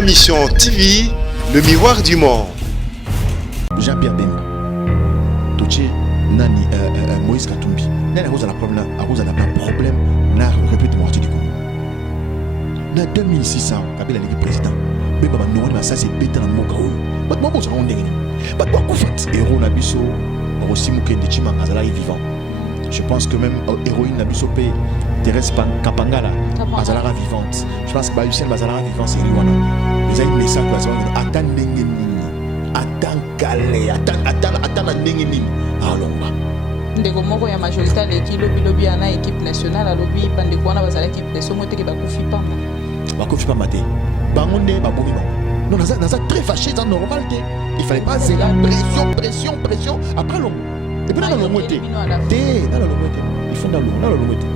Ma mission TV, le miroir du monde. Jean-Pierre Bemba, Toché, Nani, Moïse Katumbi. Nani a problème, n'a répété moi du Congo. Na 2600, Kabila est président. Bemba Noël, ça c'est bête dans mon gaou. But moi, je suis but moi, Koufat, héros Nabiso, aussi Moukende Chima Azala est vivant. Je pense que même héroïne Nabiso P, Thérèse Kapangala, Azala vivante. Je pense que Bayusen Azala vivant, c'est Riwana. Ils ont un message pour la attendez. Attends calé, attends la ningini. Allons-bas. Ndeko moko ya majorité leki lobi ana équipe nationale alobi pandeko wana bazala équipe de somo teke bakufi pas. Bakufi pas maté. Bangonde babomi ba. Non, ça très fâché, c'est normal que il fallait pas c'est la pression après l'homme. Et puis dans le moté. Dans le moté. Il faut dans le moté.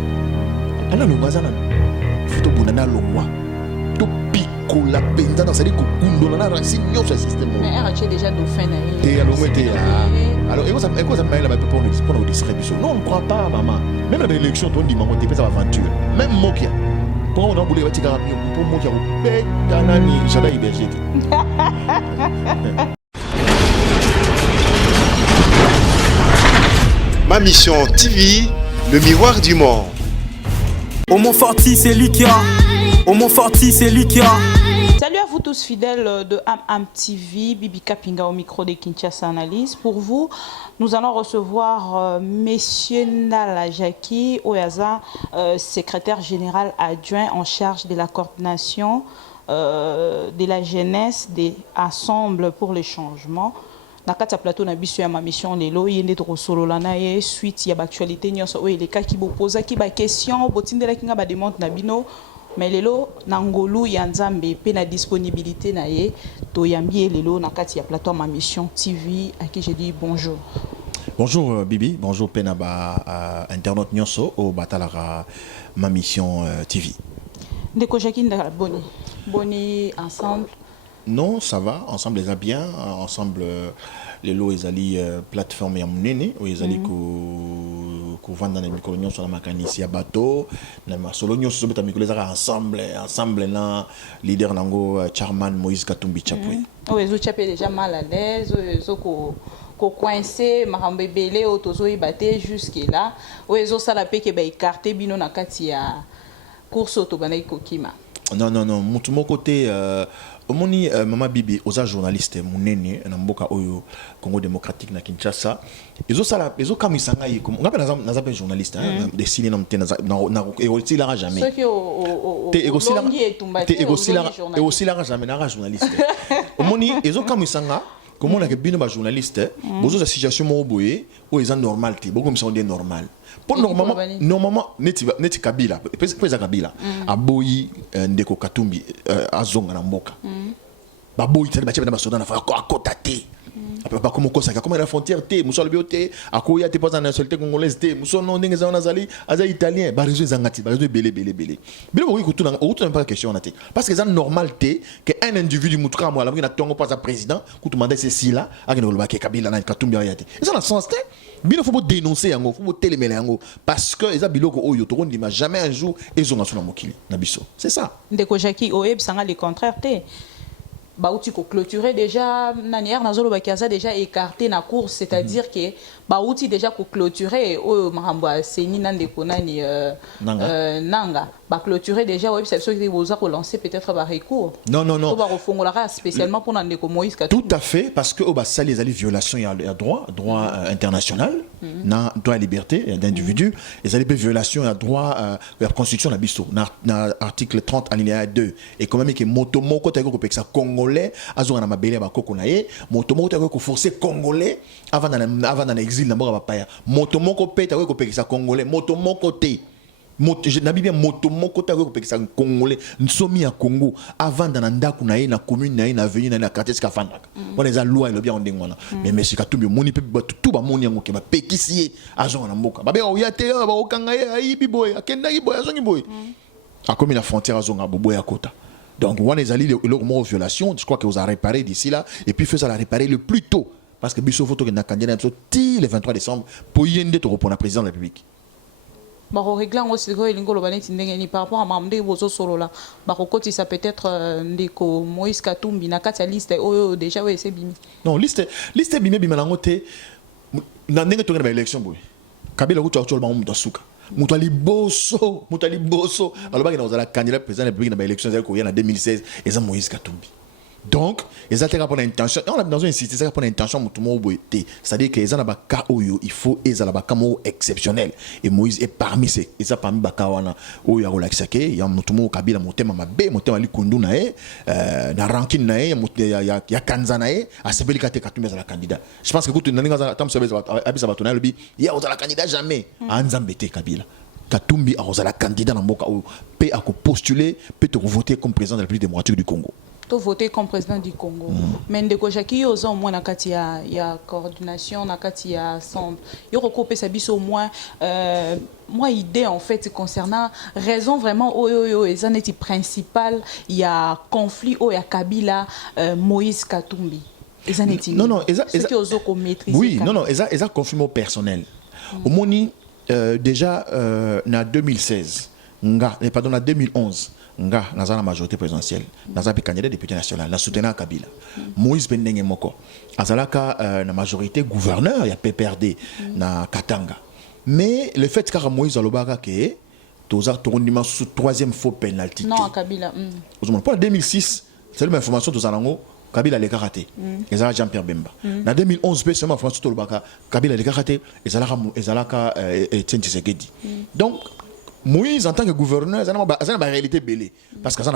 Ana lo bazana. Fito bunana lo moi. To pico la penza dans ça dit que kundo na racine ce système. Mais RH déjà dauphin na. Té alo moté. Alors, et quoi ça pour nous distribution. Non, on ne croit pas, maman. Même la élection, on dit, maman, tu fais ça aventure. Même Mokia. Pour on a voulu retirer pour Mokia, on paie Kanani, Jada Ibergé. Ma mission TV, le miroir du monde. Au Montforti, c'est lui qui a. Au Montforti, c'est lui qui a. Salut à vous tous fidèles de Am TV, Bibi Kapinga au micro de Kinshasa Analyse. Pour vous, nous allons recevoir Monsieur Nala Jackie Oyaza, secrétaire général adjoint en charge de la coordination de la jeunesse des Ensemble pour le changement. Na kati ya plateau na biso ya ma mission lelo yende to solola na ye suite ya actualité nyonso oyo les cas qui bopoza ki ba question botindela kinga ba demande na bino. Mais lelo nangolu ya nzambe pe na disponibilité na ye to yambi lelo na kati ya plateau ma mission TV à qui je dis bonjour. Bonjour Bibi, bonjour Penaba internaute nyonso au batalara ma mission TV. Ndeko Jackie ndala boni ensemble. Non, ça va, ensemble les a bien, ensemble les lots ils allaient plateforme ya munene où ils allaient ko vendre dans les micronions sur la mécanique à bateau, na masolonyo sur beta microlezaka ensemble là leader nango Charman Moïse Katumbi Chapwe. Oui, zo chapé déjà mal à l'aise, zo ko coincé makambe belé otozo ibate jusque là, zo sala pe ke ba écarté bino na kati ya course auto bana ikokima. Non, mon côté Omoni Mama Bibi oza journaliste munene na mboka oyo Congo démocratique na Kinshasa ezo kamisanga yiko ngapa naza pe journaliste de ciné na mtena na egosila la jamais te egosila jamais na journaliste omoni ezo kamisanga comment on a bino ba journaliste bozo za situation mo boye o eza normal te boko misa on normal pour normalement neti Kabila pesa Kabila aboyi ndeko Katumbi azonga na mboka baboyi tele bache na soda na fa akota te apa comme kosa comme la frontière te muso le biote akoya te pas na nationalité congolaise te muso non ndenge za nazali aza italien ba réseau zangati ba réseau belé bilo boyi kutuna pas question na te parce que c'est normal te que un individu mutuka mo la na tongo pas président kutu mandat c'est là akene lo ba ke Kabila na Katumbi ayate ça na sens te il faut dénoncer yango faut téléméler yango parce que eza biloko oyo to ndima jamais un jour ezonga sona mokili na biso c'est ça ndeko Jackie oeb sanga le contraire te Baouti ko clôturer déjà nanière nazolo bakiaza déjà écarté na course c'est-à-dire que Baouti déjà ko clôturer o mahamba seni nande konani nanga ba clôturer déjà web c'est sûr que vous a lancer peut-être ba recours non on va refongola spécialement pour nande ko Moïse Katumbi tout à fait parce que au bas ça les violation il y a droit international na droit à liberté d'individu les allez violation il y a droit la constitution na biso na article 30 alinéa 2 et quand même que motomoko ta ko peksa congolais azonga na mabele ba koko na ye motomoko ta ko forcer congolais avant dans l'exil na mboka bapaya motomoko peta ko peksa congolais motomoko te nabi bien motomoko ta ko peksa congolais nsomi ya Congo avant dans ndaku na ye na commune na ye na avenue na quartier skafandaka on les a loi le bien ndengwana mais monsieur Katumbi moni pe tout ba moni yango ke ba pekisi azonga na mboka babe o yate ba okanga ye ayibi boy akenda yi boy azongi boy a comme la frontière azonga boy akota. Donc, on les alliés de violation, je crois que vous avez réparé d'ici là, et puis faisons la réparer le plus tôt. Parce que Bissot Photo qui n'a qu'à dire le 23 décembre, pour y aller pour la présidence de la République. bakorégler yango sikoyo elingi oloba neti ndenge nini par rapport à makambo ndenge bozosolola bakokotisa peut-être ndeko Moïse Katumbi na kati ya liste oyo déjà oyo esebimi. Non, liste ebimi ebimela yango te na ndenge tokende baélection boye Kabila kutu akutoloba ngo mutu asuka mutu aliboso alobaki na ozala candidat président de la République na baélection ezali koya na 2016 eza Moïse Katumbi. Donc, ils ont pour l'intention. On a dans une cité, c'est pour l'intention c'est-à-dire que les ana cas oyo il faut ils ont cas exceptionnel et Moïse est parmi ces ils ont parmi bakawana oyo ya relaxake ya mutumo Kabila motema mabe motema likundu na na ranking na ya kanza na asebeli kate Katumbi za la candidat. Je pense que quand on a tant service abisa batona lobi ya ozala candidat jamais anzambete Kabila. Katumbi a la candidat dans mboka oyo peut à postuler peut te voter comme président de la République démocratique du Congo. To voter comme président du Congo. Mais ndeko Jackie yoza au moins na kati ya coordination na kati ya ensemble. Yo recoupé sa biso au moins moi idée en fait concernant raison vraiment oyo ezaneti principal il y a conflit au ya Kabila Moïse Katumbi. Ezaneti. Non ce qui ozo ko maîtriser. Oui, non eza conflit personnel. Au moni déjà na 2016 pardon na 2011 nga naza na majorité présidentielle naza pe candidat député national na soutenir Kabila Moïse Bendenge moko azalaka na majorité gouverneur ya PPRD na Katanga mais le fait que Moïse alobaka que toza tondima sous troisième faux penalty non Kabila pour 2006 c'est l'information tozalango Kabila le karaté ezala Jean-Pierre Bemba na 2011 pe seulement information tolobaka Kabila le karaté ezalaka Etienne Tshisekedi donc Moïse en tant que gouverneur, il y a une réalité belée. Parce qu'il y a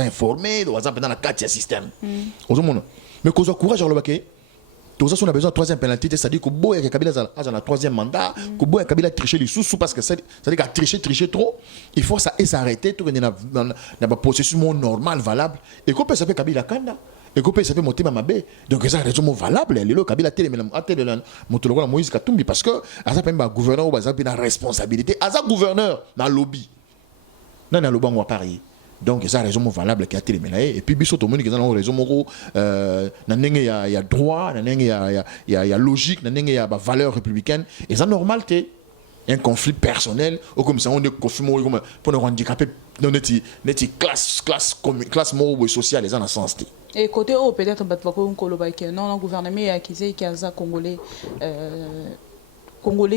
informé, il y a un quatre système. Mais quand on a courage, on a besoin de troisième pénalité, c'est-à-dire que si Kabila a un troisième mandat, que Kabila a triché les sous parce que c'est-à-dire qu'il a triché trop, il faut ça et s'arrêter, tout dans un processus normal, valable. Et qu'on peut s'appeler Kabila Kanda. Et qu'on peut s'appeler Motema Mabé. Donc, c'est une raison valable. Et le Kabila a télé Moïse Katumbi parce que il y a un gouverneur qui a une responsabilité. Il y a un gouverneur dans le lobby. Dans le lobby, on va parier. Donc, c'est une raison valable qui a télé Et puis, il y a une raison il y a droit, il y a logique, il y a valeur républicaine. Et c'est normal, un conflit personnel ou comme ça on est conflit pour nous handicaper dans notre classe morale sociale les en sens et côté oh peut-être batako koloba que non gouvernement ya kizé qui a congolais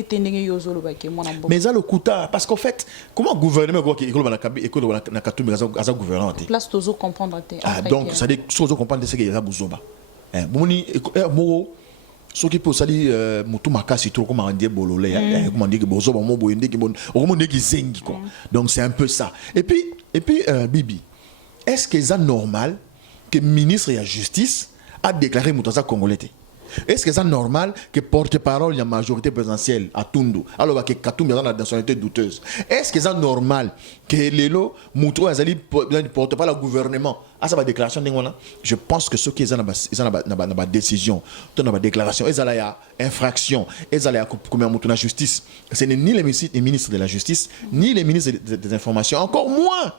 tendenge yozo loba que moi mais ça le kuta parce qu'en fait comment gouvernement quoi qui koloba na Katumbi za gouvernement place tozo comprendre donc ça dit sozo comprendre ce que ya buzoba moni moro ce qui peut sali mutu makasi trop comme on dit bololé comme on dit que bozo ba mo boyende ki bon on dit que zengi quoi donc c'est un peu ça et puis Bibi est-ce que c'est normal que ministre de la justice a déclaré mutu za congolais? Est-ce que c'est normal que porte-parole de la majorité présidentielle à Tundu alors que Katumbi dans la nationalité douteuse? Est-ce que c'est normal que Lelo Moutou Azali porte-parole au gouvernement à sa déclaration? Je pense que ceux qui ont une décision, une déclaration, ils ont une infraction, ils ont une justice. Ce n'est ni les ministres de la justice, ni les ministres des informations, encore moins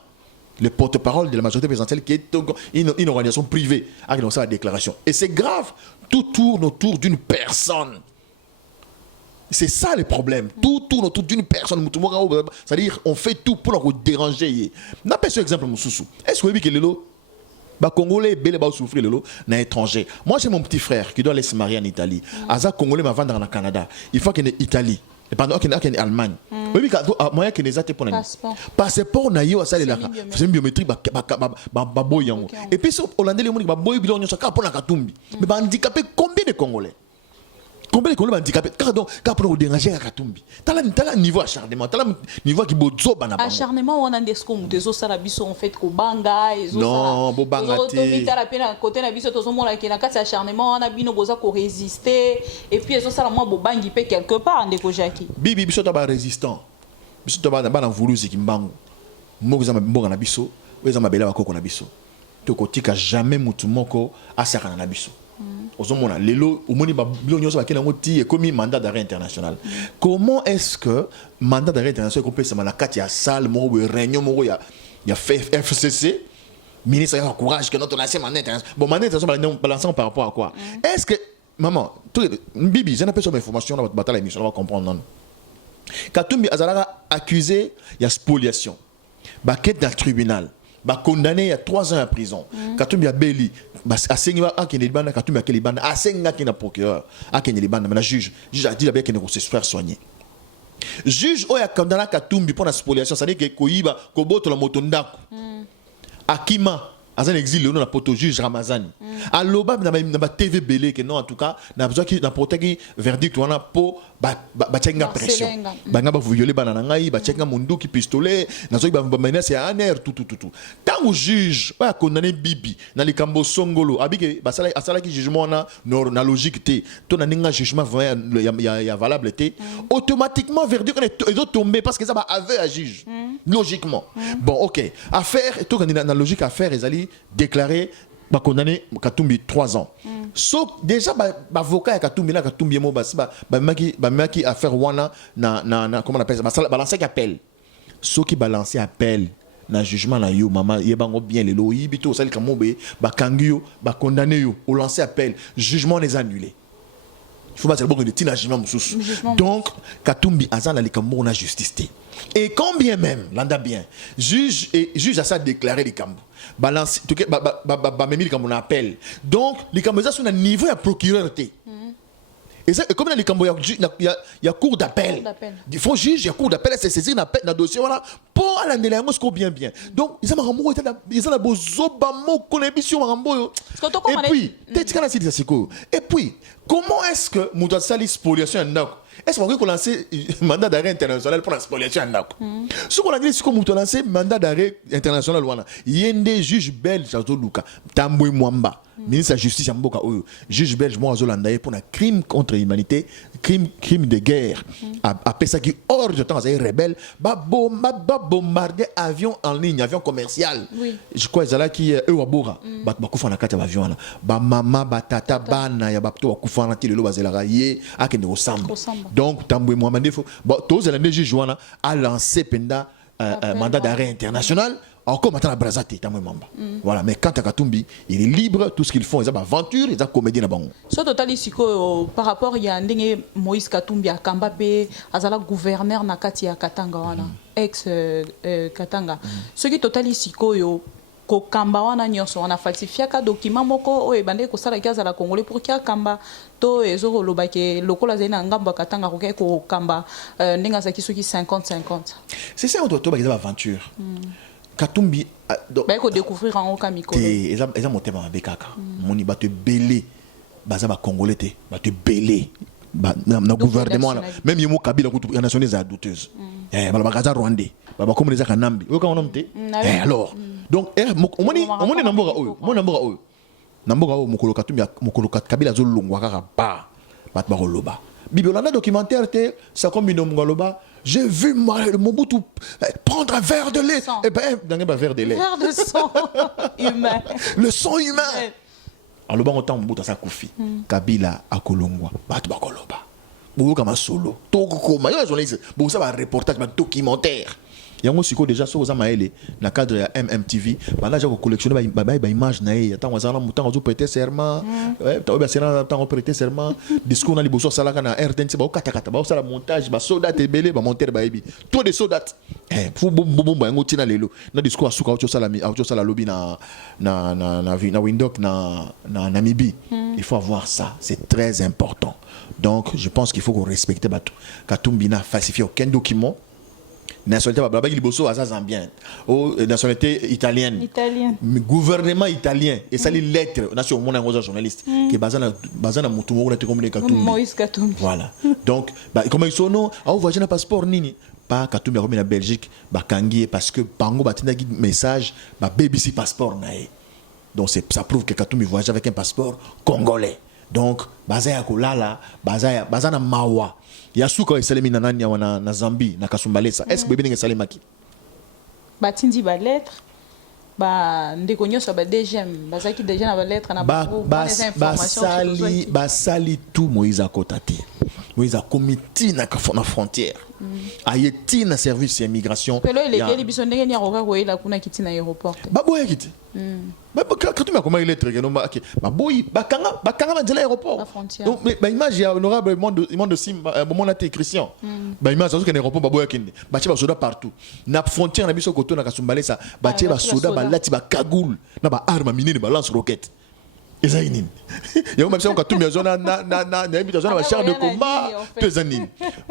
le porte-parole de la majorité présidentielle qui est une organisation privée avec la déclaration. Et c'est grave, tout tourne autour d'une personne. C'est ça le problème. Tout tourne autour d'une personne. C'est-à-dire on fait tout pour nous déranger. N'a pas ce exemple, Moussoussou. Est-ce que vous voyez que les Congolais belé ba souffrir le na étranger. Moi j'ai mon petit frère qui doit aller se marier en Italie. Aza Congolais m'a vendre en Canada. Il faut qu'il est Italie. Et pendant qu'il est en Allemagne. Oui, moyen qu'il est pour passeport na yo ça là. C'est une biométrie ba boy yango. Et puis hollandais les monde ba boy bilon ça ka pour na Katumbi. Mais ba handicapé combien de Congolais? Combien de Congolais handicapés? Car donc ka pour déranger à Katumbi. T'as niveau acharnement, t'as niveau qui bozo bana. Acharnement on a des scom des osala biso en fait ko banga et zo. Non, bo banga te. T'as la peine à côté na biso tozo mona ki na kati acharnement on a bino boza ko résister et puis eso sala moi bo bangi pe quelque part ndeko Jackie. Bibi biso ta ba résistant. Biso ta ba na vuluzi kimbangu. Moko za mboka na biso, weza mabela bakoko na biso. Tokotika jamais mutu moko asaka na biso. Ozomona lelo omoni ba bilonyo so bakena ngoti comme mandat d'arrêt international. Comment est-ce que mandat d'arrêt international qu'on peut se na kati ya salle mo réunion mo ya FCC ministre a courage que notre ancien mandat international. Bon mandat international balançant par rapport à quoi? Est-ce que maman Bibi, j'ai un peu sur information dans votre bataille émission on va comprendre non. Katumbi azalaka accusé il y a spoliation. Ba quête dans le tribunal. Ba condamné il y a 3 ans à prison. Katumbi a beli. Ba asenga akene libanda Katumbi akele libanda asenga kena procureur akene libanda mais la juge a dit bien qu'il ne se faire soigner. Juge oya condamné Katumbi pour la spoliation, ça dit que koyiba koboto la moto ndako. Akima azan exil le nom la poto juge Ramazani. Aloba na TV belé que non en tout cas na besoin qui na protéger verdict wana po ba tchenga pression. Ba nga ba violer banana ngai ba tchenga mundu ki pistolet na zo ba menace ya aner tout. Tant au juge ba condamné Bibi na likambo songolo abike ba sala ki jugement na logique té to na ninga jugement ya valable té automatiquement verdict est tombé parce que ça va aveu à juge logiquement. Bon OK, affaire to na logique affaire ezali déclaré ba condamné Katumbi 3 ans. Sauf déjà ba avocat ya Katumbi na Katumbi mo ba maki affaire wana na comment on appelle ça balancer appel. Ceux qui balancer appel na jugement na yo mama yebango bien lelo yibito sali kamobe ba kangyo ba condamné yo au lancer appel jugement les annulé. Il faut pas dire bon de tina jugement mususu. Donc Katumbi azana likambo na justice té. Et combien même landa bien juge a ça déclaré likambo. Balance tout ba même likambo na appel. Donc likambo ça sur un niveau ya procureur té. Et ça comme dans likambo ya cour d'appel. Il faut juge ya cour d'appel c'est saisir na dossier voilà pour aller yango ce bien. Donc ils ont la bozoba mo connexion rambo. Et puis tetikana si siko. Et puis comment est-ce que Moussa Sali spoliation en est-ce qu'on peut lancer mandat d'arrêt international pour la spoliation en ce qu'on a dit c'est qu'on peut lancer mandat d'arrêt international wana yende juge belge Jazo Luka Tambwe Mwamba ministre de la justice Mboka oyo juge belge moi Zolanda pour un crime contre l'humanité crime de guerre à pesa qui hors de temps à rebelle ba bombarder avion en ligne avion commercial je crois ezala qui Ewabora ba kufa na kati ya avion ba mama ba tata bana ya ba to kufa na ti lelo bazela ye akende osamba donc Tambwe Mwamba defo ba to zela ne juge wana a lancé penda mandat d'arrêt international. Encore maintenant à Brazate, Tambwe Mwamba. Voilà, mais quand à Katumbi, il est libre, tout ce qu'ils font, ils ont aventure, ils ont comédie na bango. So total ici par rapport il y a ndenge Moïse Katumbi a Kambape, azala gouverneur na kati ya Katanga wana, ex Katanga. Ce qui total ici yo ko kamba wana nyonso wana falsifia ka document moko o ebande ko sala kaza la congolais pour kia kamba to ezoko lobake lokola zena ngambo Katanga ko kamba ndinga za kisoki 50-50. C'est ça on doit ba aventure. Katumbi ba ko découvrir en oka mikolo eza motema mabe kaka moni ba te belé baza ba congolais te ba te belé na gouvernement même yemo Kabila ko ya nationale za douteuse ba bakaza rwandais ba comme les akanambi o ka onomte alors donc omoni namboka oyo mokolo Katumbi mokolo Kabila zo longwa kaka ba koloba bibolanda documentaire te ça comme binomngaloba. J'ai vu Mobutu prendre un verre de lait. Eh ben, dans un verre de lait. Verre de sang humain. Le sang humain. Alors, bon, autant Mobutu a sa koufi. Kabila a Kolongwa. Batu bakoloba. Boulou kama solo. Toko koma. Yo, journaliste. Boulou ça va reportage, documentaire. Yango siko déjà so za maele na cadre ya MMTV bana ja ko collectionner ba image na ye tant wazana mutango zo prêter serment ta ba sera tant prêter serment discours na liboso sala kana RTNC ba kata ba sala montage ba soda te belé ba monter ba yebi tout de soda fu bomba yango tina lelo na discours asuka auto sala lobby na Windhoek na Namibie. Il faut avoir ça, c'est très important. Donc je pense qu'il faut qu'on respecte Batou Katumbi n'a falsifié aucun document. Nationalité bababa qui bosso à zambien ou nationalité italienne gouvernement italien et ça les lettres nation mon un journaliste qui bazana mutumo na communiquer Katumbi Moïse Katumbi voilà donc comment ils sont non a voyagé na passeport nini pas Katumbi comme na Belgique ba kangi parce que bango batinda message ba BBC passeport nae donc ça prouve que Katumbi voyage avec un passeport congolais donc bazaya kolala bazana mawa Yasuka esalemi na nani na Zambie na Kasumbalesa est-ce que bébé salemaki batindi ba lettre ba ndeko nyoso ba DGM bazaki déjà na ba lettre na ba informations basali tout Moïse Akotati Moïse a comité na frontière ayeti na service ya migration pelo elekeli biso ndenge ni akoka koyela kuna kiti na aéroport baboya kiti quand tu m'as comment il est très non OK baboyi bakanga banzela aéroport donc ba image ya honorable monde simba moment té Christian ba image azuka na aéroport baboya kende bache ba soda partout na frontière na biso koto na Kasumbale sa bache ba soda balati ba kagoul na ba arme minene ba lance roquette eza nini yango mabisa ko tumia zona na invitation na char de combat pesa nini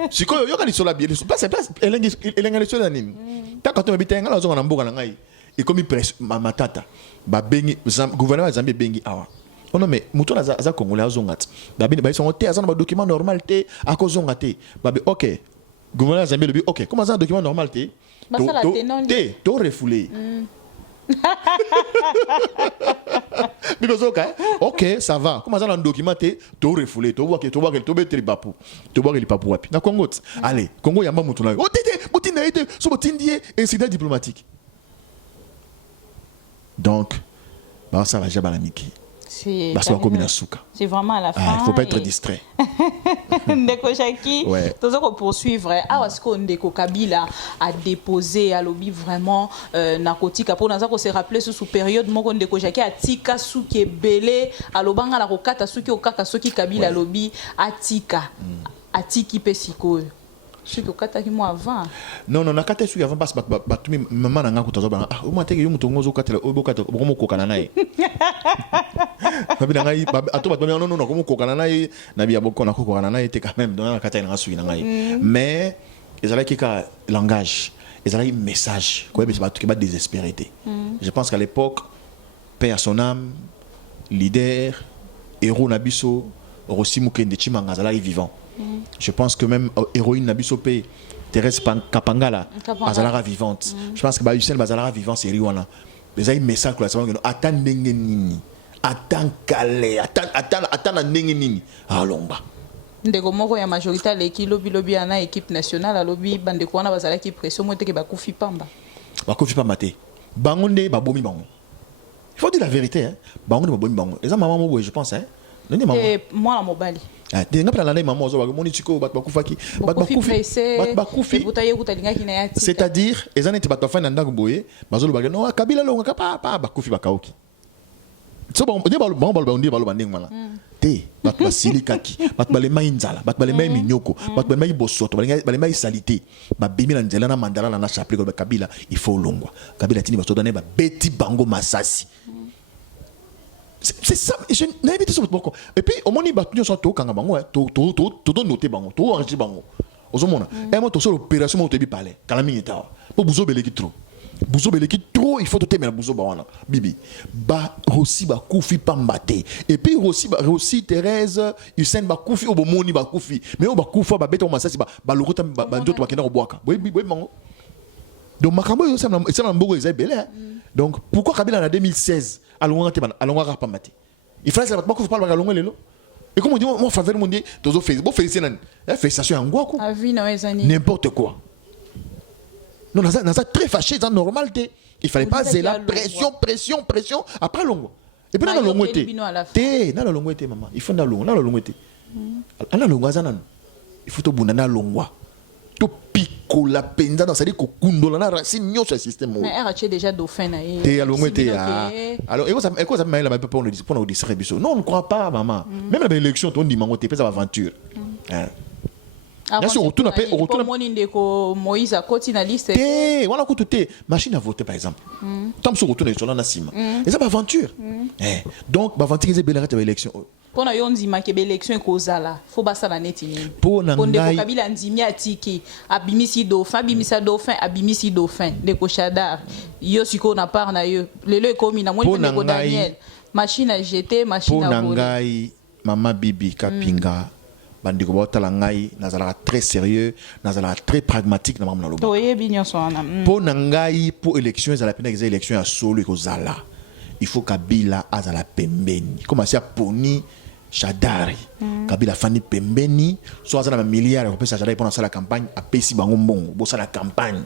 sikoyo yoka ni sola bien c'est pas elenga ni sola nini ta quand on bitenga na zonga na mboka na ngai et comme presse matata ba bengi gouvernement Zambie bengi awa on non mais muto na za congolais azonga ba bini ba sont te azana ba document normal te akozonga te ba OK gouvernement Zambie le bi OK comment ça un document normal te to refoulé because OK ça va comment ça un document to refoulé to voir que to betri bapu to voir le papu wapi na Congo allez Congo yamba mutu na tete botina ite so botindie incident diplomatique donc bah ça va jamais miki c'est vraiment à la fin il faut pas être distrait. Ndeko Jackie tout ça qu'on poursuivre parce que Ndeko Kabila a déposé à lobby vraiment narcotique pour nous ça se rappeler sous période moko Ndeko Jackie a tika suki belé à lobanga la kokata suki okaka suki Kabila lobby atika atiki pesiko suki okata ki mo avant non nakata suki avant parce que batumi maman nanga kutazo bana au moins teke yo mutongo zo katela obokata bokomo kokana naye babina ngai ato bat non komo kokana naye na bia bokona kokana naye te quand même dans la kata na suki na ngai mais ezala kika langage ezala message ko be batu ki ba désespéré. Je pense qu'à l'époque paix à son âme leader héros nabiso Rossi Mukende Chimanga zala vivant. Je pense que même héroïne Nabisopé, Thérèse Kapangala, Bazalara vivante. Je pense que Hussein Bazalara vivant, c'est Riwana. Mais il y a un message que attends Nengenini, attends Calais, attends Nengenini. Allons-bas. Ndeko moko ya majorité l'équipe lobby ana équipe nationale lobby bande ko na bazala ki pression mo teke ba kufi pamba. Ba kufi pamba te. Bangonde ba bomi bango. Il faut dire la vérité hein. Bangonde ba bomi bango. Les maman mo je pense hein. Et moi la mobali. C'est-à-dire les années tu fin nanda boye bazolo ba no kabila lo ngaka pa ba kufi ba kaoki so bon on ba banding mala te ba silikaki ba le mainzala ba le mai minyoko ba le mai bosoto ba le mai salité ba bimi na nzela na mandala na chapelet ko kabila il faut longwa kabila tini ba so donner ba beti bango masasi. C'est ça, je n'ai pas dit beaucoup. Et puis, au moment où nous sommes tous kanga bango, tout noté bango, tout enregistré bango. Au moment et moi tout sur l'opération où tu dis parler. Kalami eta. Pour bouzo beleki trop. Bouzo beleki trop, il faut te mettre bouzo bawana. Bibi. Ba aussi ba kufi pambate. Et puis aussi Thérèse, Hussein ba kufi au bomoni ba kufi. Mais on ba kufa ba beta au masasi ba lorota ba ndoto ba kenda ko boaka. Oui bango. Donc makambo yo ça na mbogo ezai belé. Donc pourquoi Kabila en 2016 alonga pambate il fallait ça pas que vous parlez alonga lelo et comme on dit mon faveur mon dit tozo Facebook féliciter nan félicitation ngwako n'importe quoi non ça très fâché dans normalité il fallait pas zéla pression après longo et puis na longo été na longo été maman il faut na longo été ana longo zanan il faut to bunda na longo to pico la penda dans c'est-à-dire ko kundola na racine nyoso le système mais RH déjà dauphin na té alongo té alors et quoi ça mais la pour nous distribuer non on ne croit pas maman même la élection on dit mango té pesa aventure bien sûr retourne après retourne ndeko Moïse a koti na liste té voilà ko tout machine à voter par exemple tant sur retourne sur la sima et ça aventure donc aventure c'est belle élection pona yo ndima ke élection ekozala faut basala neti nini pona ngai Kabila ndimi atiki abimisi dauphin abimisi dauphin ndeko Shadar yo siko na part na yo lelo ekomi na mwoni ndeko Daniel machine à jeter machine à voler pona ngai mama Bibi Kapinga bandiko botala ngai nazala très sérieux nazala très pragmatique na mamna loba toyebi nyonso wana pona ngai pour élection ezala pena que élection ya solo ekozala il faut Kabila azala pembeni comme ça poni Shadari Kabila fani pembeni so azana milliards ko pesa Shadari pendant la campagne a pesi bango mbongo bosa la campagne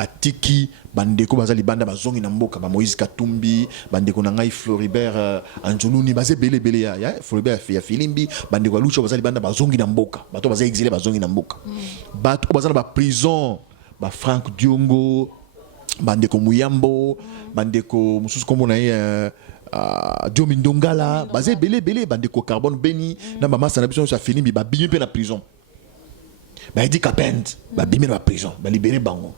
atiki bandeko bazali banda bazongi na mboka ba Moïse Katumbi bandeko na ngai Floribert Anjoluni baze belé ya Floribert ya Filimbi bandeko lucho bazali banda bazongi na mboka bato bazali exilé bazongi na mboka bato bazali ba prison ba Frank Diongo bandeko Muyambo bandeko mususu kombo na Diomi Ndongala baze belé bandeko Carbone Beni na ba masa na biso ya Filimbi ba bimi pe na prison. Bah, il dit Kapend, bah, bimé dans la prison, bah, libéré Bango.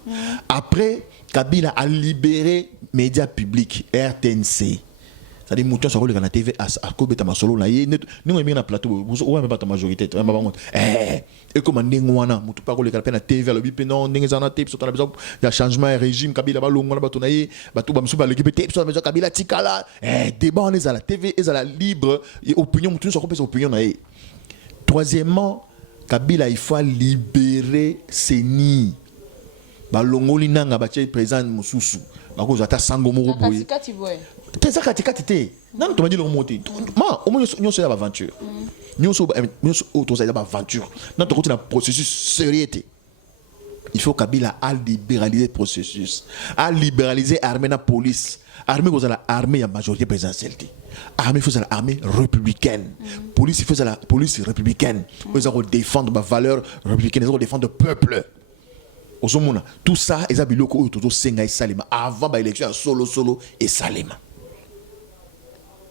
Après, Kabila a libéré médias publics, RTNC. C'est-à-dire, Mouton sur le TV, à Kobeta Masolo, là, nous on est dans plateau, vous avez pas ta majorité, tu vois, et comme on est ngwana, Mouton pas le Kalpen à TV, le bip, non, n'est-ce pas, tape, sur la maison, il y a changement de régime, Kabila, bah, l'ongwana, bah, tonaye, bah, tout, bah, m'souba, l'équipe tape, sur la maison, Kabila, Tikala, débat, on est à la TV, est à la libre, et opinion, Mouton sur la opinion, troisièmement, Kabila, il faut libérer Seni. Balongoli nanga bache président mususu. Bako zata sango moko boye. Teza katikati te. Nanga to madi lo monter. Ma, au moins nyoso ya aventure. Nyoso auto ça ya aventure. Nan to continue processus sérieux. Il faut Kabila a libéraliser le processus. A libéraliser l'armée na police. Armée vous la armée ya majorité présidentielle. Armée faut la armée républicaine. Police il faut la police républicaine. Ils ont défendre ma valeur républicaine, ils ont défendre le peuple. Tout ça ils ont biloko autour senga et salima avant ba élection solo et salima.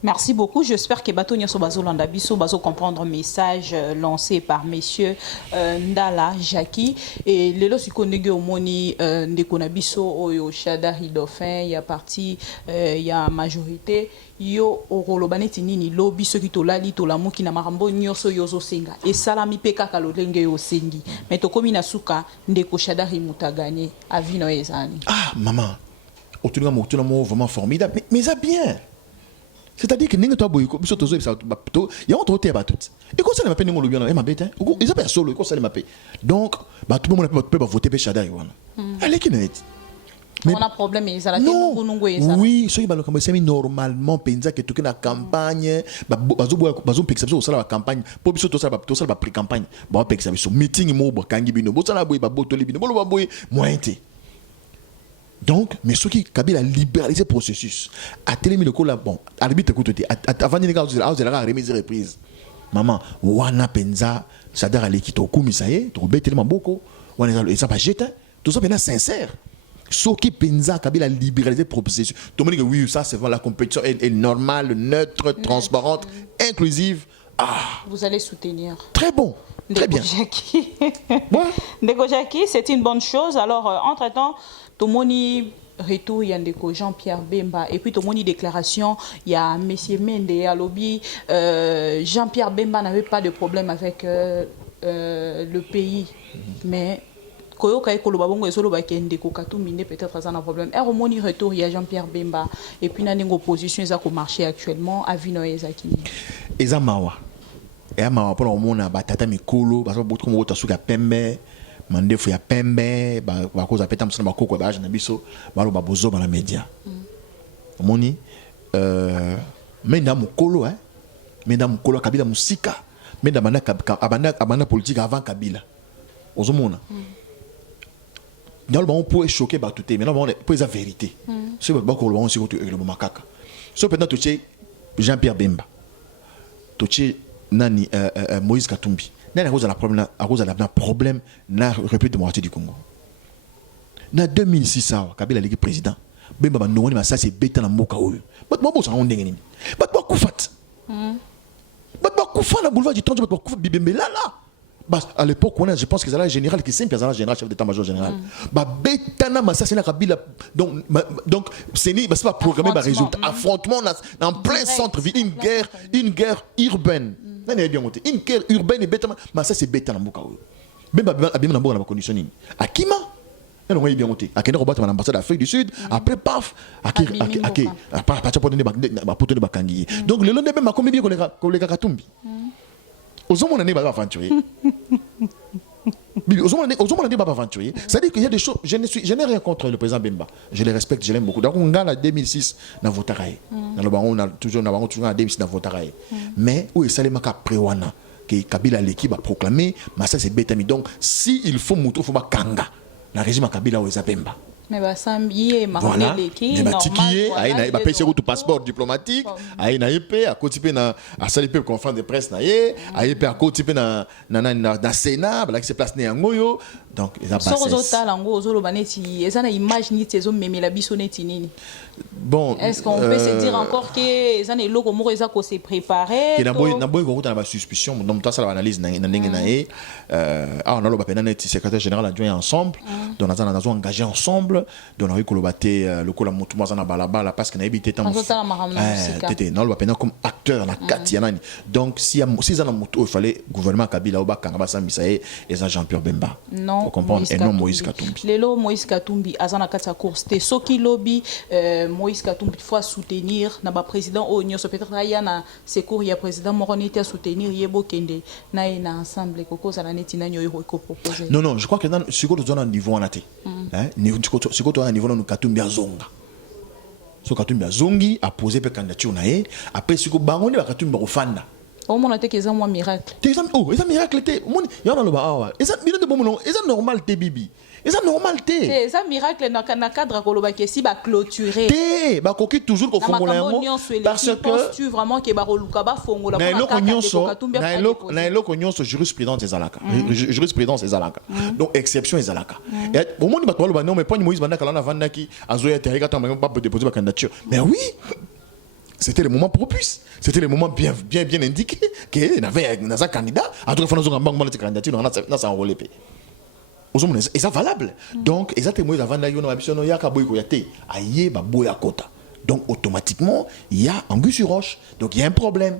Merci beaucoup. J'espère que Bato Nyoso Bazo Landabiso Bazo comprendre le message lancé par messieurs Ndala Jackie et Lelo Sikonege Omoni Ndekonabiso Oyo Shada Hidofin, il y a parti, il y a majorité. Yo Orolobane Tinini Lobi ceux qui tolali tolamu qui na marambo Nyoso Yozo Senga et Salami Peka Kalolenge Yo Sengi. Mais Tokomi Nasuka Ndeko Shada Himuta gagné à Vino Ezani. Ah maman, Otuna mo vraiment formidable mais ça bien. C'est-à-dire que ninga to boyiko biso tozo bisa to ya on troté ba tout et ko ça ne pas ningo lobiana e mabeta ko ils appellent solo ko ça ne mapé donc ba tout le monde peut voter pe Shada Yowana allez qui net mais on a problème ils ala nungu ezala oui so ibalo comme c'est normalement penza que toke na campagne bazo pekisa biso sala ba campagne po biso to sala ba pré campagne ba pekisa biso meeting mo bo kangi bino bo sala boy ba botoli bino bo ba boy moyenté. Donc, mais ce qui Kabila a libéralisé le processus, a télémis le coup là, bon, arbitre écoute, avant de la remise reprise. Maman, wana penza, Sadar Alekito, Koumisaye, tu rebelles tellement beaucoup, wana ça pas jeté, tout ça bien sincère. Ce qui penza Kabila a libéralisé le processus. Tout le monde dit que oui, ça c'est la compétition est normale, neutre, transparente, inclusive. Ah. Vous allez soutenir. Très bon. Très bien. Ndeko Jackie, c'est une bonne chose. Alors, entre-temps, Tomoni retour, il y a Jean-Pierre Bemba. Et puis, Tomoni déclaration, il y a M. Mende à lobby. Jean-Pierre Bemba n'avait pas de problème avec le pays. Mais, peut-être un problème. Et au retour, il y a Jean-Pierre Bemba. Et puis, il y a une opposition qui marche actuellement à Vino Ezakini. Ezamawa. Et ama pour mona batata mikolo parce que beaucoup mo tasuka pembe mandefu ya pembe ba koza peta msana bakoko ba na biso balo babozo ba na media moni menda mukolo menda mukolo Kabila musika menda abanda politique avant Kabila ozomona dans le moment pour choquer ba tout mais non pour la vérité c'est ba ko lo on siko le makaka so pendant tout Jean-Pierre Bemba tout nani Moïse Katumbi nani a cause de problème na République démocratique du Congo na 2006 Kabila l'équipe président Bemba ba nongoni ma ça c'est beta na mboka oyo bat mo bosa on ndenge nini bat ba kufat bat ba kufa na boulevard du 30 bat ba kufa bibembe là à l'époque je pense que c'est la général qui simple général chef d'état-major général ba beta na ma ça c'est na Kabila donc c'est pas programmé par résultat affrontement en plein centre-ville une guerre urbaine. Une guerre urbaine et bête, mais ça c'est bête dans le monde. Même bien dans la condition. Akima, elle a bien monté. Akena Robert dans l'ambassade d'Afrique du Sud. Après paf, donc le lendemain m'a commis bien qu'on les Katumbi. Aux hommes on n'est pas aventurier. Aux hommes on n'est pas aventurier. C'est-à-dire qu'il y a des choses. Je n'ai rien contre le président Bemba. Je le respecte, je l'aime beaucoup. Donc on gagne en 2006 dans Votaraï. Dans le baron on a toujours en 2006 dans Votaraï. Mais où est Salemaka Prewana que Kabila l'équipe a proclamé, mais ça c'est bêtami. Donc si il faut mouton, il faut pas kanga. Le régime à Kabila ou Bemba. Mais bah samedi voilà qui mais batiki aina ba pèse ko passeport diplomatique aina épée à côté pe na à sali pe conférence de presse na ye aipé à côté pe na Sénat là qui se place né ngoyo donc ils a passé so ozota lango ozoloba neti eza na image ni tezo memela biso neti nini. Bon, est-ce qu'on peut se dire encore que eza na eloko moko eza ko se préparer que na boy ko na ba suspicion donc toi ça l'analyse na ndenge na ye on a lo ba pena neti secrétaire général adjoint ensemble donc on a engagé ensemble donc on a eu kolobaté le kola mutu maza na balabala parce que na ebité tant tété na lo ba pena comme acteur na kati ya nani donc si ça na mutu il fallait gouvernement Kabila oba kanga ba sambisa ye eza Jean-Pierre Bemba non comprendre et non Moïse Katumbi lelo Moïse Katumbi azana kati ya course te soki lobby Moïse Katumbi faut soutenir na ba président o nyonso peut-être ya na secours ya président moronité à soutenir yebo kende na ina ensemble koko za na neti na nyoyo ko proposer non je crois que dans ce côté zone niveau on a té hein niveau ce côté à niveau no Katumbi azonga so Katumbi azongi a poser pe candidature na ye après ce ko bangoni ba Katumbi ba fanda au moins te que moi miracle te eza miracle te moni ya na lo ba awa eza bino de bomono eza normal te bibi eza normal te eza miracle na cadre ko lo ba ke si ba clôturer te ba koki toujours ko fongola yango parce que tu vraiment que ba roluka ba fongola na eloko nyonso jurisprudence ezalaka jurisprudence ezalaka donc exception ezalaka et au monde ba to lo ba non mais pas Moïse Banda kala na vandaki azoya te reka tamba pas déposer ba candidature mais oui. C'était le moment propice, c'était le moment bien indiqué que n'avait un candidat à tout faire nos banques de candidature dans sa enrôlé. Et ça valable. Donc exactement avant d'ailleurs dans la ya ka boy ko yate aye ba boya kota. Donc automatiquement il y a anguille sur roche. Donc il y a un problème.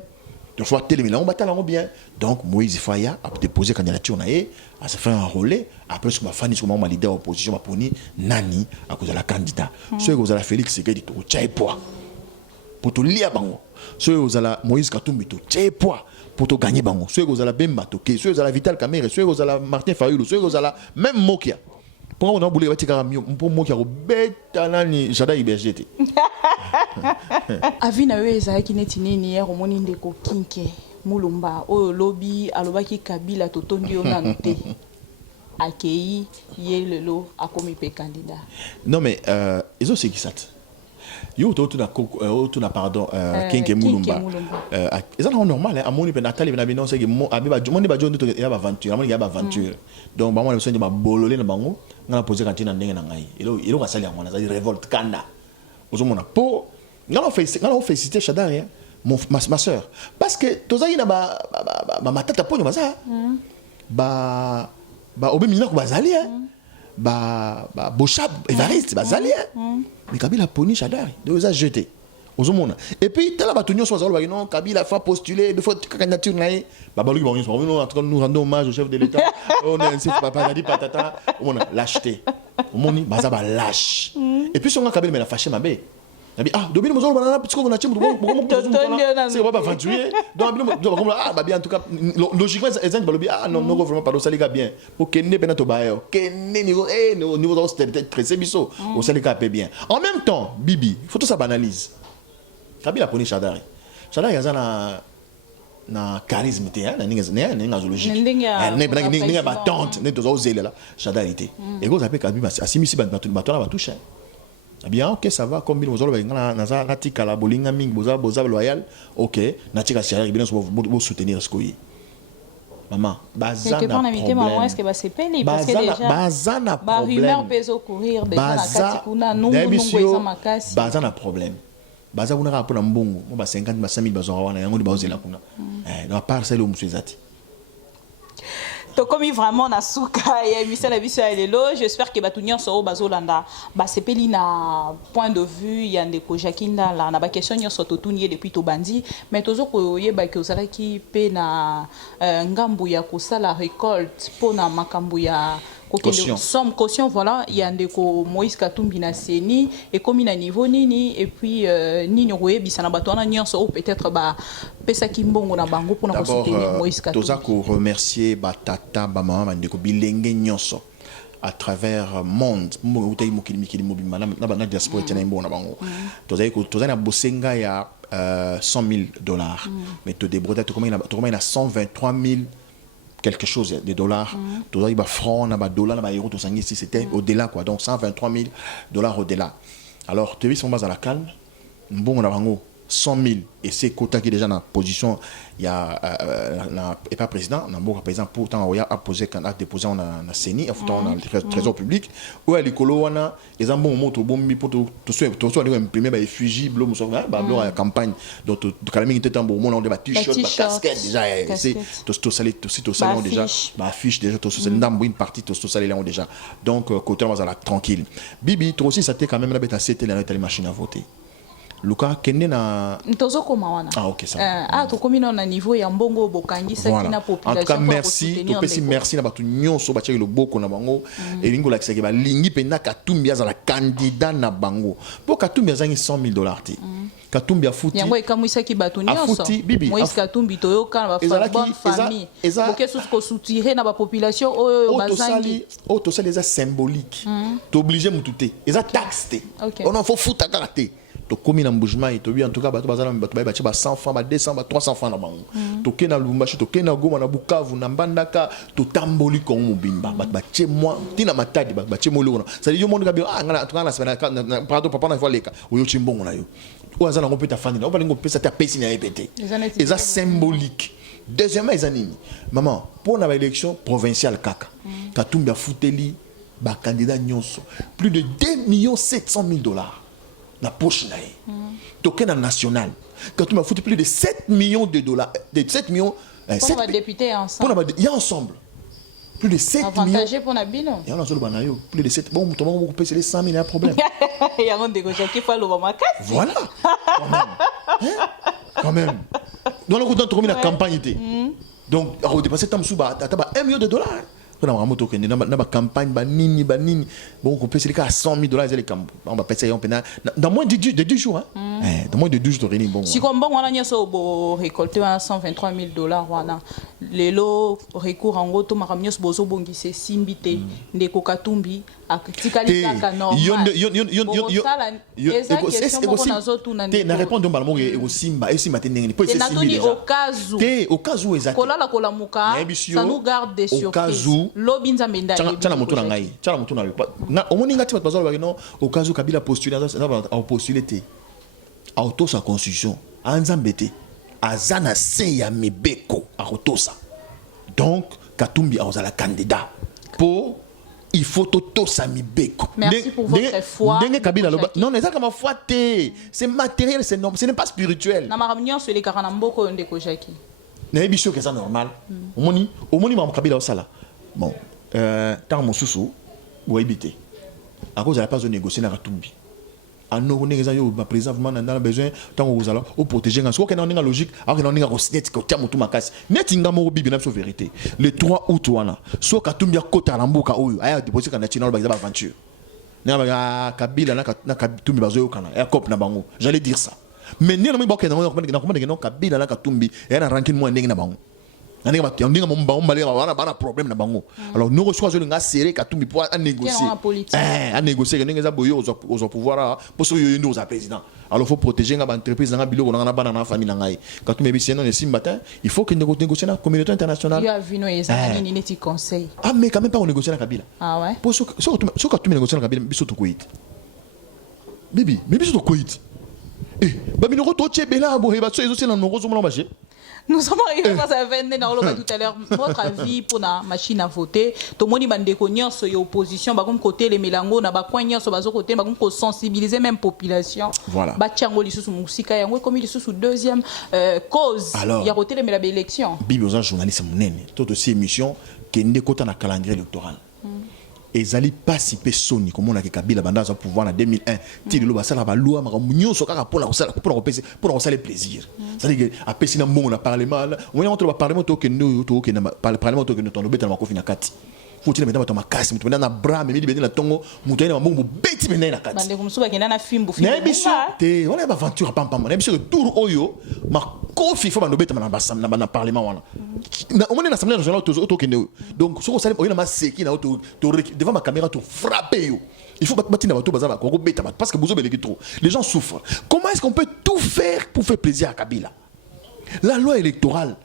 Donc faut téléminer on battre bien. Donc Moïse Faya a déposé candidature na ye, a se fait enrôler après ce que ma fani sur ma leader opposition ma poni nani à cause de la candidat. Ce que vous allez Félix Sekedi to chaipoa. Pour te lier bango ceux aux ala Moïse Katumbi to poids pour te gagner bango ceux aux ala Bemba to ke ceux aux ala Vital Kamerhe ceux aux ala Martin Fayulu ceux aux ala même Mokia pour on a boulé batika pour Mokia ko betanani jada ibergete avina weza ki neti nini ya romoni ndeko kinke mulumba o lobby alobaki Kabila totondi ona noté akei yelelo akomi pe candidat non mais ils ont ce qui ça yo to na pardon kinke mulumba eza na normal hein amoni pe natali na bino seki abiba moni ba jondo to ya ba aventure amoni ya ba aventure donc ba moni besoin de ba bololé na bango ngana poser kantina ndenge na ngai elo ka sali yango na za révolte kanda ozomona po ngana féliciter Shadari ma sœur parce que tozaki na ba matata ponyo baza ba obemina ko bazali hein ba Bochab Evariste bazali mais Kabila poni Shadari de les a jeté aux hommes et puis tala batunyo so bazalo ba non Kabila fa postuler de fois candidature nae ba baluki ba non en tout cas nous rendons hommage au chef de l'état on est ainsi papa dit patata on a lâcheté moni baza ba lâche et puis son Kabila mais la fâché mabe ah dobino mozolo banana piko na chimbu c'est pas aventurier donc bah bien en tout cas logiquement ezan balobi non vraiment pas osaliga bien pour que ne pena to bayo que niveau niveau très biso osaliga peu bien en même temps bibi faut tout ça banalise Kabila poni Shadari yazana na charisme te na ninga zoologique ninga batante ne to ozela la Shadari te et go zape Kabila asimisi batona batouche bien ok ça va comme nous allons na natika la bolinga mingi boza loyal ok natika Shadari bien bo soutenir ce qu'on maman bazana problème maman est-ce que va se peine parce que déjà bazana problème rumeur peut courir déjà na kati kuna nungu eza makasi bazana problème baza kuna ka pona mbongo mo ba 50 ba 5000 bazora wana yango bazela kuna donc à part ça le monsieur zati to komi vraiment na suka ya misala biso ya lelo j'espère que batunyo so bazolanda ba sepeli na point de vue ya ndeko Jakinda la na ba question nyonso to tunie depuis to bandi mais tozo ko yeba ke ozalaki pe na ngambu ya kosala récolte pona makambu ya somme caution voilà il y a ndeko Moïse Katumbi na seni et comme na niveau nini et puis nini oyebisa na bato na nyonso peut-être ba pesa kimbongo na bango pour na soutenir Moïse Katumbi toza ko remercier ba tata ba mama ndeko bilenge nyonso à travers monde utay mokili mobima na diaspora tena imbo na bango toza na bosenga ya $100,000 mais to débrouiller to comme il a 123 quelque chose de dollars. Tout ça, il y a francs, il y a dollars, il y a euros, tout ça, ici, c'était au-delà, quoi. Donc, 123 000 dollars au-delà. Alors, tu as vu, si on base à la calme, bon, on a 100 000, et c'est quota qui est déjà dans la position, il y a, et pas président, on a beaucoup de président, pourtant, on a déposé en a CENI, on a le trésor public, où il y a les colos, ils ont bon mot, tout bon, pour tout soit imprimé, il effigie, bleu, la campagne, donc, tout le monde était un bon moment, on a des t-shirts, des casquettes, déjà, c'est tout ça, déjà, affiche, déjà, tout ça, une partie, tout ça, là, déjà. Donc, côté, on va tranquille. Bibi, toi aussi, ça t'est quand même la bête à 7 les machines à voter. Luka kende na ntozo koma wana. Ah OK ça. To komi na niveau ya mbongo bokangisa voilà. Kina population. En tout cas merci, to pesi merci na batu nyonso ba le boko na bango et lingo la kiseke ba lingi pena Katumbi za la candidat na bango. Po Katumbi azangi 100 000 dollars te. Katumbi afuti. Yango ekamwisa ki batu nyonso. Moïse Katumbi toyoka na ba bonne famille. Boke sous ko soutirer na ba population oyo bazangi. To ça les a symbolique. To obligé mututé. Eza taxe te. On en faut fouta karaté. To komi na mbujima to bi en tout cas bato bazana bato ba 100 francs, 200, 300 francs na bango. To ke na Lubumbashi, to ke na Goma, na Bukavu, na Mbandaka, to tamboli ko mobimba. Bato ba che moi, tina matadi ba che molo. Ça dit yo monde gabi ngana to ngana semaine pardon papa na voleka. Oyo chimbongo na yo. O azana ngo peta fandi. O ba ngo pesa ta pesi na epete. Eza symbolique. Deuxièmement ezanini. Maman, pour na élection provinciale kaka. Katumbi a futeli ba candidat nyonso. Plus de 2 700 000 dollars. La poche naïe. Token national. Quand tu m'as foutu plus de 7 millions de dollars, de 7 millions. Pour les députés ensemble. Il y a ensemble. Plus de 7 avantagé millions. Pour la bino. Il y a ensemble. Plus de 7. Bon, tout le monde peut payer les 100 000, il y a un problème. Il y a un dégoût qui fait le moment. Voilà. Quand même. Quand même. Dans le coup d'un tour, la campagne était. Donc, on dépasse tant de 1 million de dollars. Dans la campagne, banini. Bon, on peut se à 100 000 dollars. On va payer dans moins de 10 jours. Hein? Dans moins de 12 jours. Bon, si on a récolté 123 000 dollars, les lots recours en gros, Maramios Bozo Bongise, Simbite, Ndeko Katumbi, Tikali Kaka normal. Na répondre balmo et au Simba et Simba tenengeni. Peut être au cas où exact. Kola la kola muka, ça nous garde des surprises. Lobinza menda. Tchana moto na ngai. Tchana moto na pas. Na omoni ngati bato bazalo non au cas où Kabila postulé a postulé te. Auto sa constitution. Anzambete. Azana se ya mibeko a rotosa. Donc Katumbi a osala candidat pour il faut tout ça mibeko. Merci pour votre foi. Non, mais ça comme foi c'est matériel, c'est normal, ce n'est pas spirituel. Na maramnyo sur les karanamboko ndeko Jackie. Na ebisho que ça normal. Omoni ma Kabila osala. Bon, tant mon sousou ou habiter. À cause de la pas de négocier na Katumbi. Ano on est yo ba président vraiment dans besoin tant vous allez au protéger en soit que na logique alors que na rosnet ko tia mutu makasi net ngamo bibi na vérité le 3 août wana soit Katumbi a kota lambuka oyo aya déposer kana national ba aventure na Kabila na Katumbi bazo kana ya cop na bango j'allais dire ça mais ni na mo ba na Kabila na Katumbi ya na ranking mo ndenge na bango on a problème na bango. Alors nous recevons un serré Katumbi pour négocier. À négocier que nous boyo aux pouvoir pour ce que nous président. Alors faut protéger une entreprise dans bilo na banana famille na ngai. Katumbi c'est non ce matin, il faut que nous négocions la communauté internationale. Il y a vu nos ezani ni conseil. Ah mais quand même pas on négocie la Kabila. Ah ouais. Pour ce Katumbi négocie la Kabila biso to Kuwait. Bibi, mais biso to Kuwait. Eh, ba minoro to tchebela bo heba so ezo na norozo mona baje. Nous sommes arrivés face à Vende tout à l'heure. Votre avis pour la machine à voter, tout le monde m'a déconnu sur l'opposition, bah comme côté les mélango, na bah quoi sur bazo côté, bah comme sensibiliser même population. Voilà. Bah tiango les sous musica, yango comme ils sous deuxième cause. Alors, il y a côté les mélango élection. Bibi aux journalistes monene, tout aussi émission qui n'est qu'autant dans calendrier électoral. Et zali participer Sony comme on a que Kabila banda za pouvoir en 2001 tili lo basala ba loi maka munyo so kaka pour la plaisir ça dit que a pesi na mbongo na parlement on entre ba parlement to que nous na parlement to que nous tondo beta na kofi na kati faut il mettre ma casse mettre na bras mais bidi na tongo muto na mbongo beti mena na kati bande kumsuba kenda na fimbu na biso te on a ba aventure pam pam na biso tour oyo ma kofi faut ba no beta na parlement wana on est dans l'assemblée nationale to que donc so ça on a ma seki na to devant ma caméra to frapper il faut battre na bato bazaba ko beta parce que bozo beleki trop les gens souffrent. Comment est-ce qu'on peut tout faire pour faire plaisir à Kabila? La loi électorale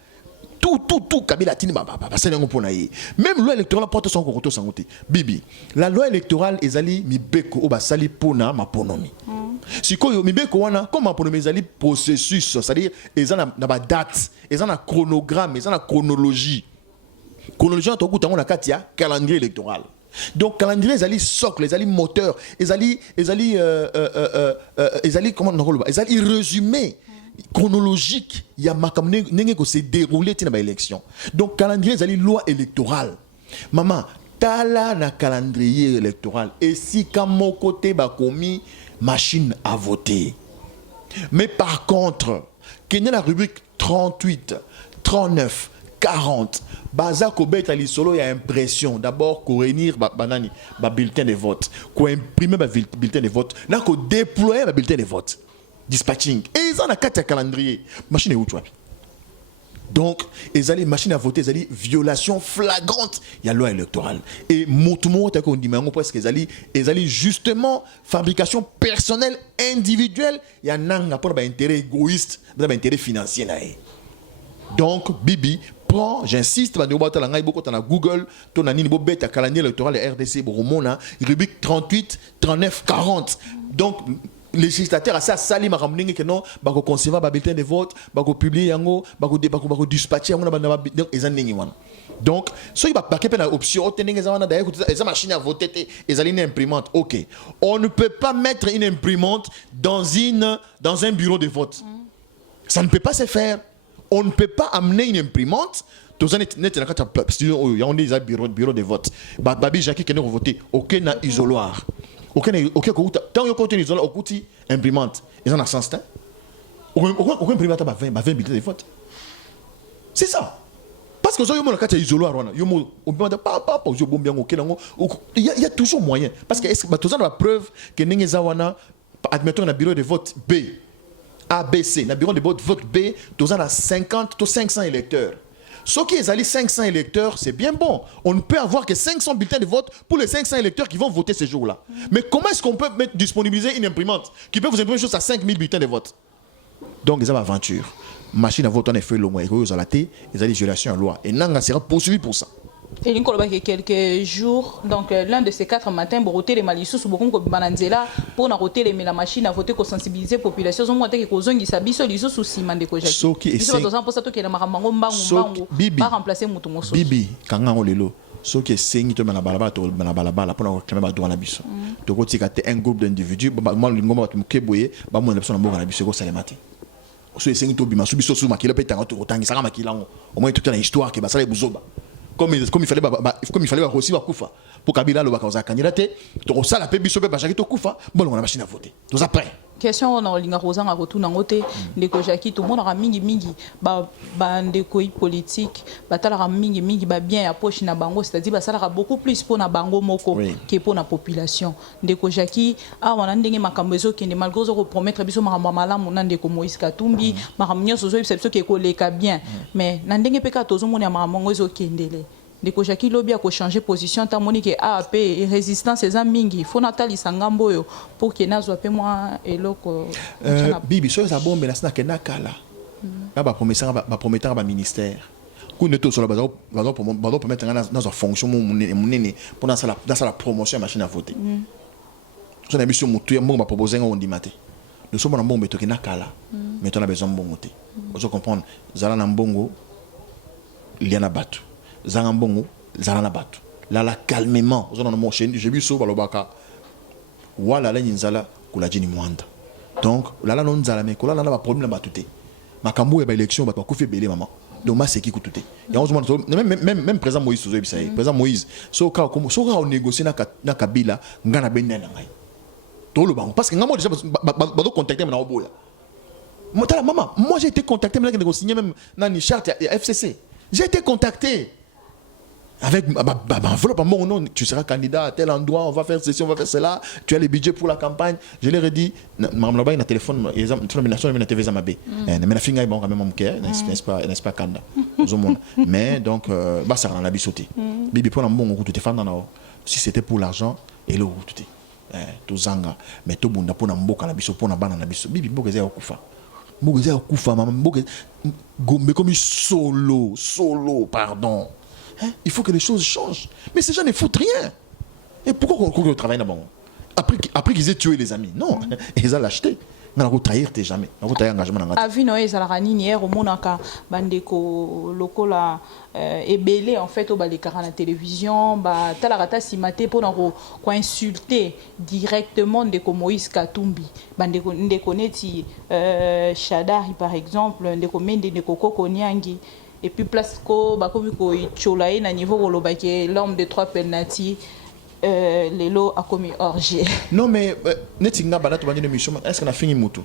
tout Kabila tini même loi électorale porte son kokoto sangote bibi la loi électorale ezali mibeko o basali pona maponomi sikoyo mibeko wana comme maponomi ezali processus c'est-à-dire ezana na ba date ezana chronogramme ezana chronologie na tokuta ngona kati ya calendrier électoral. Donc calendrier ezali socle ezali moteur ezali comment on appelle ezali résumé chronologique, il y a makamne nenge ko se déroulé tina ba élection. Donc calendrier ezali loi électorale. Maman, tala na calendrier électoral et si comme mon côté ba komi machine à voter. Mais par contre, qu'il y a la rubrique 38, 39, 40, baza ko beta li solo il y a impression d'abord ko réunir banani ba bulletin de vote, ko imprimer ba bulletin de vote, là ko déployer ba bulletin de vote. Dispatching et ils ont la carte à calendrier machine est où tu vois donc ils allaient machine à voter ils allaient violation flagrante il y a loi électorale et tout t'as qu'on dit mais presque ils allaient justement fabrication personnelle individuelle il y a nanga pour intérêt égoïste intérêt financier là donc bibi prends j'insiste ba ndobata la ngai boko na Google to na nini bo beta calendrier électoral de RDC boromona rubrique 38 39 40 donc législateur a ça sali ma ramener que non bako concevoir ba bulletin de vote bako publier yango bako dispatcher yango na donc ezan ningi wana donc so il va paquer pe na option oteninga za wana d'ailleurs eza machine à voter te ezali une imprimante OK on ne peut pas mettre une imprimante dans un bureau de vote ça ne peut pas se faire on ne peut pas amener une imprimante tous les net na kata studio il y a un bureau de vote babi Jackie qui nous voter OK na isoloir OK, tant que tu as un imprimante, ils ont un sens. Aucun imprimante a 20 bulletins de vote. C'est ça. Parce que quand tu as isolé, il y a toujours moyen. Parce que tu as la preuve que admettons un bureau de vote B, A, B, C, un bureau de vote B, tu as 50 ou 500 électeurs. Ce qui est allé 500 électeurs, c'est bien bon. On ne peut avoir que 500 bulletins de vote pour les 500 électeurs qui vont voter ce jour-là. Mais comment est-ce qu'on peut disponibiliser une imprimante qui peut vous imprimer juste à 5000 bulletins de vote? Donc, ils ont aventure. Machine à vote, on a fait le mois. Ils ont la thé, ils ont des violations à loi. Et Nanga sera poursuivi pour ça. Et il y a quelques jours, donc l'un de ces 4 matins, pour voter les malissous, pour bananzela, pour voter la machine à voter, pour sensibiliser la population, on a dit que les sabiso les sous si mandé ko jaki. Bibi, quand on lelo, ce qui est saigné to na balabala pour réclamer droit na biso. To ko tika te un groupe d'individus, moi lingoma to mukeboye, ba mo na biso na mboka na biso ko salemati. So saigné to bima su biso su makila pe tanga to tangisa makila ngo. Au moins toute une histoire que ba sala buzoba. Comme il fallait aussi Koufa pour Kabila le bakaza candidaté to ça la pe biso pe ba jaki to Koufa bon on a machine à voter tout ça prêt question on a linga rosa ngako tout nangote ndeko jaki tout monde a mingi ba ndeko politique batala mingi ba bien approche na bango c'est-à-dire ba sala beaucoup plus pour na bango moko que pour na population ndeko jaki a wana ndenge makambo ezo kende malgré zo promettre biso makambo malamu na ndeko Moïse Katumbi makambo nyoso zo biso ke ko leka bien mais na ndenge pe ka tozo mona makambo ezo kendele ndeko jaki lobi a ko changer position ta monique AAP et résistance les mingi faut natali sangambo yo pour que nazo pe moi eloko bibi so za bombe na sina kena kala ba promettre ba ministère ku neto sur la base ba promettre na za fonction monene pour dans la promotion machine à voter so na mission mutu ya mbongo ba proposer on dit maté nous sommes na mbongo to kena kala mais on a besoin mbongo te vous comprendre zala na mbongo liana batu Zangambongo, Zalana Batu. Là, calmement, j'ai vu ça, Balobaka. Wala la ninzala, Koulajini Mwanda. Donc, là, non, Zala, mais Koula, là, pas problème à batute. Makambo et élection, bah, Koufé Belé, maman. Donc, c'est qui coûte. Même président Moïse, président Moïse, so on négocie na Kabila, Ngana Benen. Tout le banc. Parce que Ngamo déjà, contacté maintenant au bout. Maman, moi j'ai été contacté, mais négocié même dans une charte FCC. J'ai été contacté. Avec enveloppe, mon nom, tu seras candidat à tel endroit, on va faire ceci, on va faire cela, tu as les budgets pour la campagne. Je leur ai dit, maman là-bas, il y a un téléphone, il y a une TV Zamabé. Mais la fille, il quand même mon cœur, n'est-ce pas, Kanda. Mais donc, ça rend la bisoté. Bibi, pour un bon, on te fait dans si c'était pour l'argent, et le tout zanga. Mais tout le monde, pour un bon, la biso, pour un ban, la biso. Bibi, beaucoup de Mboka ya kufa mama mboka gombe comme solo pardon. Hein? Il faut que les choses changent. Mais ces gens ne foutent rien. Et pourquoi on travaille là-bas? Après qu'ils aient tué les amis. Non, ils ont l'acheté. On va trahir t'es jamais. On va trahir engagement dans la avis no ezalaka nini hier omonaka bandeko lokola ebele en fait au balekara na télévision ba talaka simate pour ko insulter directement ndeko Moïse Katumbi bandeko ndeko neti Shadari par exemple ndeko Mende ndeko Koko Nyangi et puis place ko ba komi ko ichola na niveau kolobaki l'homme de trois penalty Lelo a commis orgie. Non mais netinga bana to bandine mission est-ce que na fini mutu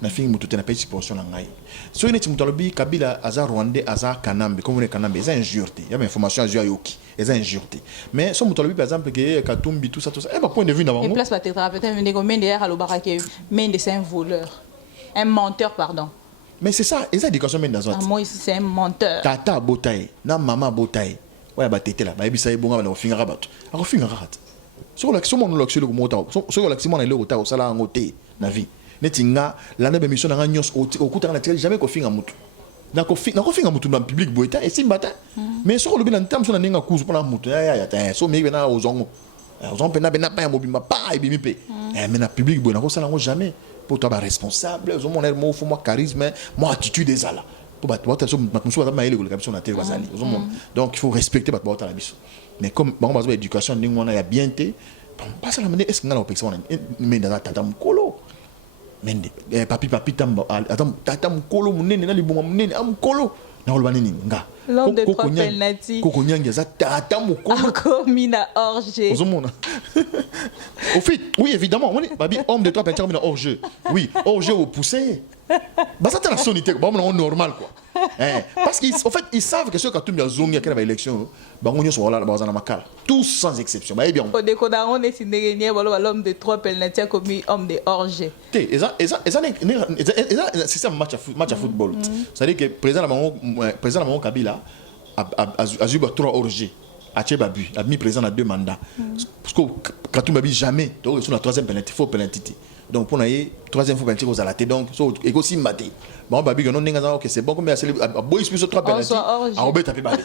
te na petit portion na ngai so neti mutu lobi Kabila aza Rwandais aza Kanambe comme on Kanambe c'est injurté il y a une information à Yoki c'est injurté mais so mutu lobi par exemple que Katumbi tout ça ba point de vue na bango et place ba tetra peut-être ndeko Mende à l'obarake Mende c'est un voleur un menteur pardon mais c'est ça et ça éducation Mende dans moi ici c'est un menteur tata botaye na mama botaye ouais ba tete là ba ebisa ebonga ba finira bato akofinga rat so la kisomo no lakiselo ko mota so la kisomo na ile ota osala ngote na vie netinga la na be mission na nyos okuta na tel jamais ko finga mutu na ko finga mutu na public boeta et simbata mais so ko lobi na ntam so na ninga kuzu pona mutu ya ta so me na ozongo pena bena pa mobimba pa ebimi pe mais na public boeta ko sala ngo jamais pour toi ba responsable zo mon mo fo mo charisme mo attitude des ala donc il faut respecter votre biso mais comme on a l'éducation on a bien été pas ça la manière est-ce qu'on a l'opération mais dans tata mukolo mende papi tamba tata mukolo munene na libonga munene amukolo na olba nini nga l'homme de trois penalty Koko Nyangi za tata mukolo commis na orgie au fait oui évidemment on est babi homme de trois penalty comme hors-jeu oui hors-jeu au poussé bah ça la sonité bah on normal quoi parce qu'en fait ils savent que ce quand tu as zongi à quelle élection bah on y soit là dans un makala tous sans exception bah bien au décodar on est signé l'homme de trois penalty a commis homme de orgie c'est ça match à football c'est à dire que président Kabila a eu trois orgies a Tchebabu a mis présent à 2 mandats parce que quand tu m'as dit jamais donc sur la troisième penalty faux penalty donc pour naïe troisième fois penalty aux alaté donc so et aussi maté bon babi non ninga ok c'est bon comme à boys plus 3 penalty à obé taper balle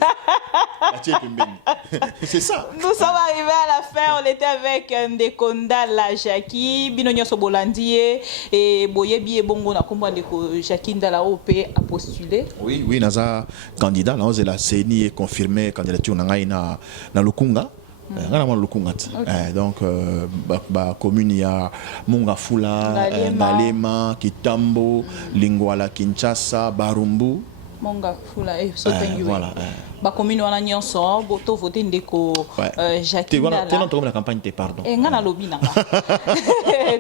c'est ça nous sommes arrivés à la fin on était avec Ndekonda la Jackie binonyo sobolandi et boyebi et bongo na komba ndeko Jackie Ndala OP a postulé oui naza candidat là on la CENI est confirmé candidature na ngai na Lukunga donc ba commune ya Mongafula Ngalema Kitambo Lingwala Kinshasa Barumbu Mongafula et Sopengiwe voilà ba commune wana nyonso boto voter ndeko Jackie Ndala te non la campagne te pardon ngana lobi nanga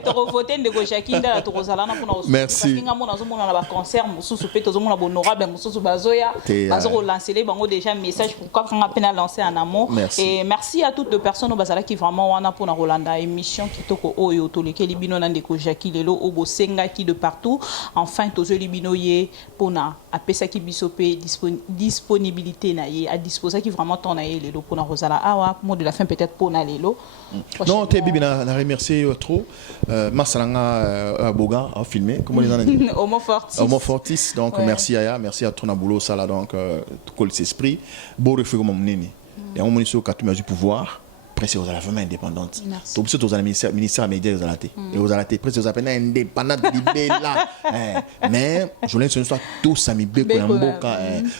to voter ndeko Jackie Ndala to kozala na pona merci kinga mona zo mona na ba concert mususu pe to zo mona honorable mususu bazoya bazo relancer les bango déjà message pourquoi quand on a lancé en amont et merci à toutes les personnes bazala qui vraiment wana pona Rolanda émission kitoko oyo to lekeli bino na ndeko Jackie lelo obo senga ki de partout enfin to zo libino ye pona apesa ki bisope disponibilité na à disposer qui vraiment ton aïe les pour na Rosala awa mot de la fin peut-être pour na lelo non t'es bibi na remercier trop Masalanga Boga a filmé comment les années Homo Fortis donc merci Aya merci à ton boulot ça là donc colle esprit beau reflet comme nini et on moniteur quand tu as du pouvoir presque aux vraiment indépendante donc surtout aux ministère médias aux alatés et aux alatés presque aux appels indépendante là mais je voulais que ce soit tout ça mi beko yamboka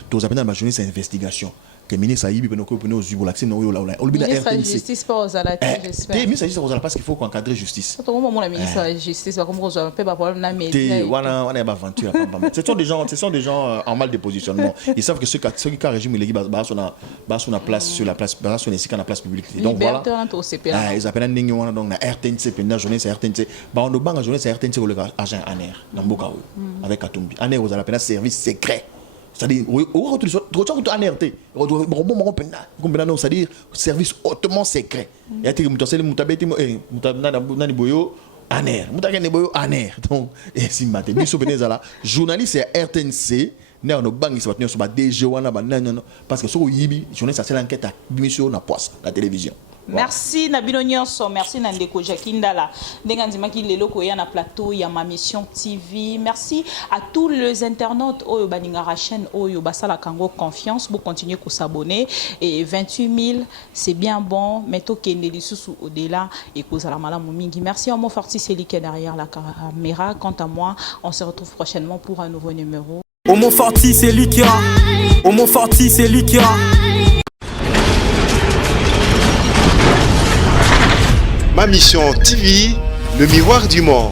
tous appels dans journée c'est investigation que ministre Ayibi Benoko Peno Zubulaxi no yo là ministre de justice pas aux alatés j'espère ministre de justice aux alatés parce qu'il faut encadrer justice tout le monde la ministre de justice va comme on peut pas problème na média on est aventure ce sont des gens en mal de positionnement ils savent que ceux qui régime il bas sur la place sur la place sur les sites la place publique donc voilà ils appellent ndingi wana donc na RTNC pendant journée c'est RTNC ba on banga journée c'est RTNC le agent ANER na mboka avec Katumbi ANER aux appellent service secret c'est-à-dire c'est-à-dire service hautement secret donc journaliste c'est RTNC parce que ce yibi journaliste c'est l'enquête à mission na poisse la télévision Merci Nabino Nyonso, merci Nandeko Jakindala. Ndengandima ki lelo ko ya na plateau ya ma mission TV. Merci à tous les internautes oyo baningara chaîne oyo basala kango confiance pour continuer à s'abonner et 28 000 c'est bien bon mais to kende lisusu au-delà et kozala malamu mingi. Merci à mon forti c'est lui qui est derrière la caméra. Quant à moi, on se retrouve prochainement pour un nouveau numéro. Homo Forti, c'est lui qui a. Homo Forti, c'est lui qui a. Ma mission TV, le miroir du monde.